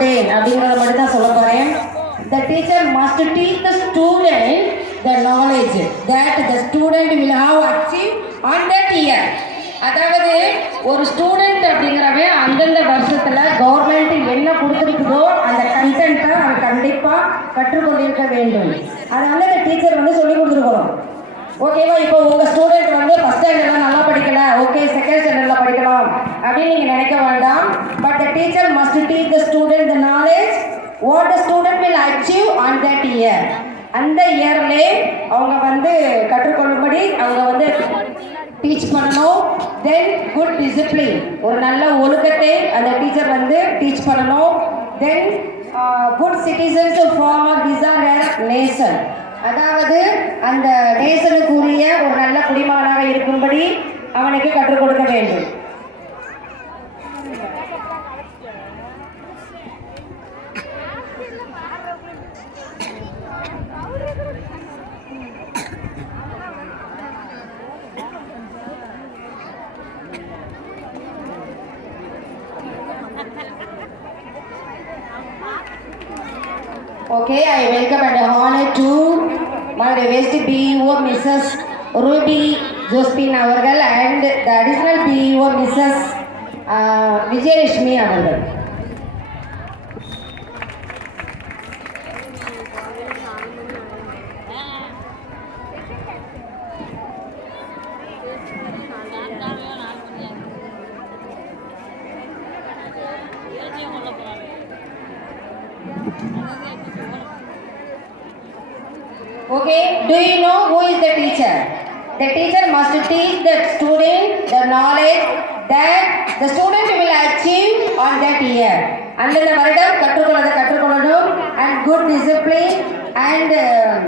டே அப்படிங்கிறத மட்டும் தான் சொல்ல போறேன். The teacher must teach the student the knowledge that the student will have achieve on that year அதாவது ஒரு ஸ்டூடெண்ட் அப்படிங்கிறவே அந்தந்த வருஷத்தில் கவர்மெண்ட் என்ன கொடுத்துருக்குதோ அந்த கண்டென்ட்டை அவன் கண்டிப்பாக கற்றுக்கொண்டிருக்க வேண்டும். அதை வந்து அந்த டீச்சர் வந்து சொல்லி கொடுத்துருக்கணும். ஓகேவா இப்போ உங்க ஸ்டூடெண்ட் வந்து ஃபர்ஸ்ட் ஸ்டாண்டர்ட்ல நல்லா படிக்கல. ஓகே செகண்ட் ஸ்டாண்டர்ட்ல படிக்கலாம் அப்படின்னு நீங்க நினைக்க வேண்டாம். But the teacher must teach the student the knowledge what the student will achieve on that year அந்த இயர்லே அவங்க வந்து கற்றுக்கொள்ளும்படி அவங்க வந்து டீச் பண்ணணும். தென் குட் டிசிப்ளின் ஒரு நல்ல ஒழுக்கத்தை அந்த டீச்சர் வந்து டீச் பண்ணணும். Then good citizens form of desire nation அதாவது அந்த நேசனுக்குரிய ஒரு நல்ல குடிமகனாக இருக்கும்படி அவனுக்கு கற்றுக் கொடுக்க வேண்டும் Okay, I welcome and honor to my revered BEO Mrs. Ruby Josephine அவர்கள் and the additional BEO Mrs. Uh, Vijayalakshmi அவர்கள் Okay, do you know who is the teacher? The teacher must teach the student the knowledge that the student will achieve on that year. அந்தந்த வருடம் கற்றுக்கொள்ளதை கற்றுக்கொள்ளணும் and good discipline and um,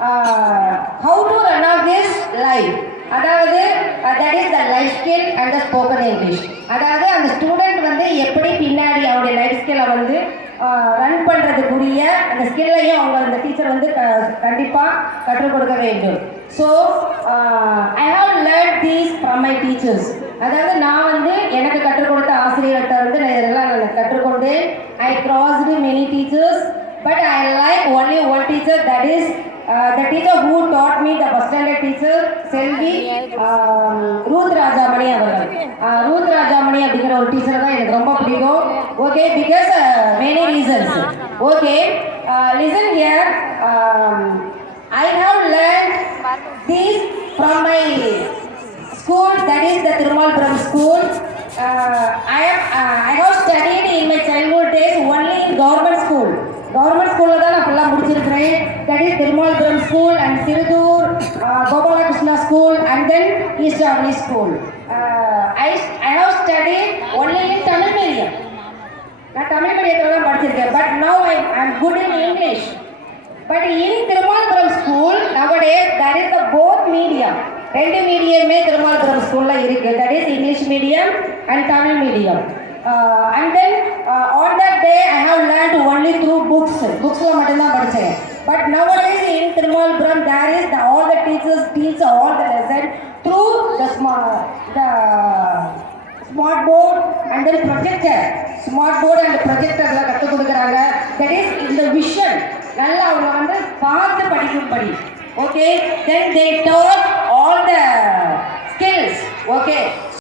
uh, how to run off this life. அதாவது that is the life skill and the spoken English அதாவது அந்த student வந்து எப்படி பின்னாடி அவருடைய லைஃப் ஸ்கில்லை வந்து ரன் அந்த ஸ்கில்லையும் அவங்க அந்த டீச்சர் வந்து கண்டிப்பாக கற்றுக் கொடுக்க வேண்டும். So I have learn these from my teachers அதாவது நான் வந்து எனக்கு கற்றுக் கொடுத்த ஆசிரியர்கிட்ட வந்து நான் இதெல்லாம் நான் கற்றுக்கொண்டேன். I crossed many teachers but I like only one teacher that is the teacher who taught me the first standard teacher Selvi Ruth Rajamani அவர்கள். Uh, ரூத் ராஜாமணி அப்படிங்கிற ஒரு டீச்சர் தான் எனக்கு ரொம்ப பிடிக்கும். Okay because many reasons okay listen here I have learn these from my school that is the Thirumalpuram school. Uh, I am uh, I have studied in my childhood days only in government school. Government ஸ்கூலில் தான் நான் ஃபுல்லாக முடிச்சிருக்கிறேன். That is Thirumalpuram school and Siruthur Gopalakrishna school and then east army school I I have study only in Tamil medium நான் தமிழ் மீடியத்தில் தான் படிச்சிருக்கேன். But now I I'm good in English but in Thirumalpuram school nowadays that is the both medium ரெண்டு மீடியமே திருமால்புரம் ஸ்கூலில் இருக்கு. That is English medium and Tamil medium and then on that day I have learnt only through books புக்ஸில் மட்டும்தான் படித்தேன் but nowadays in Thirumalpuram there is the all the teachers teach all the lesson through the ஸ்மா the smart board and then projector smart board and ப்ரொஜெக்டர்லாம் கற்றுக் கொடுக்குறாங்க. That is இந்த vision நல்லா அவங்க வந்து பார்த்து படிக்கும்படி. Okay then they taught all the skills okay